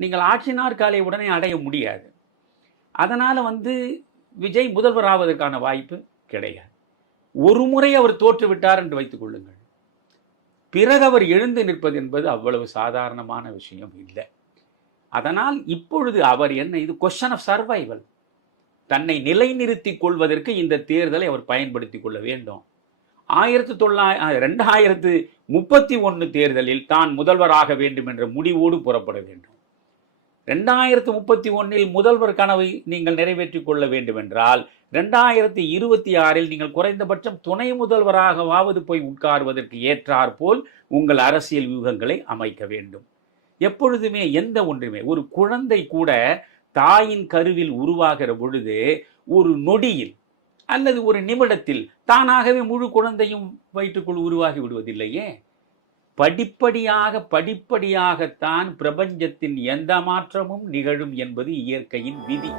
நீங்கள் ஆட்சி காலை உடனே அடைய முடியாது. அதனால் வந்து விஜய் முதல்வர் ஆவதற்கான வாய்ப்பு கிடையாது. ஒரு முறை அவர் தோற்றுவிட்டார் என்று வைத்துக் கொள்ளுங்கள். பிறகு அவர் எழுந்து நிற்பது என்பது அவ்வளவு சாதாரணமான விஷயம் இல்லை. அதனால் இப்பொழுது அவர் என்ன இது கொஸ்டன் ஆஃப் சர்வைவல் தன்னை நிலைநிறுத்திக் கொள்வதற்கு இந்த தேர்தலை அவர் பயன்படுத்திக் கொள்ள வேண்டும். ஆயிரத்தி தொள்ளாயிர ரெண்டாயிரத்து முப்பத்தி ஒன்று தேர்தலில் தான் முதல்வராக வேண்டும் என்ற முடிவோடு புறப்பட வேண்டும். ரெண்டாயிரத்து முப்பத்தி ஒன்றில் முதல்வர் கனவை நீங்கள் நிறைவேற்றிக் கொள்ள வேண்டுமென்றால் ரெண்டாயிரத்தி இருபத்தி ஆறில் நீங்கள் குறைந்தபட்சம் துணை முதல்வராகவாவது போய் உட்காருவதற்கு ஏற்றாற் போல் உங்கள் அரசியல் வியூகங்களை அமைக்க வேண்டும். எப்பொழுதுமே எந்த ஒன்றுமே ஒரு குழந்தை கூட தாயின் கருவில் உருவாகிற பொழுது ஒரு நொடியில் அல்லது ஒரு நிமிடத்தில் தானாகவே முழு குழந்தையும் வயிற்றுக்குள் உருவாகி விடுவதில்லையே? படிப்படியாக படிப்படியாகத்தான் பிரபஞ்சத்தின் எந்த மாற்றமும் நிகழும் என்பது இயற்கையின் விதி.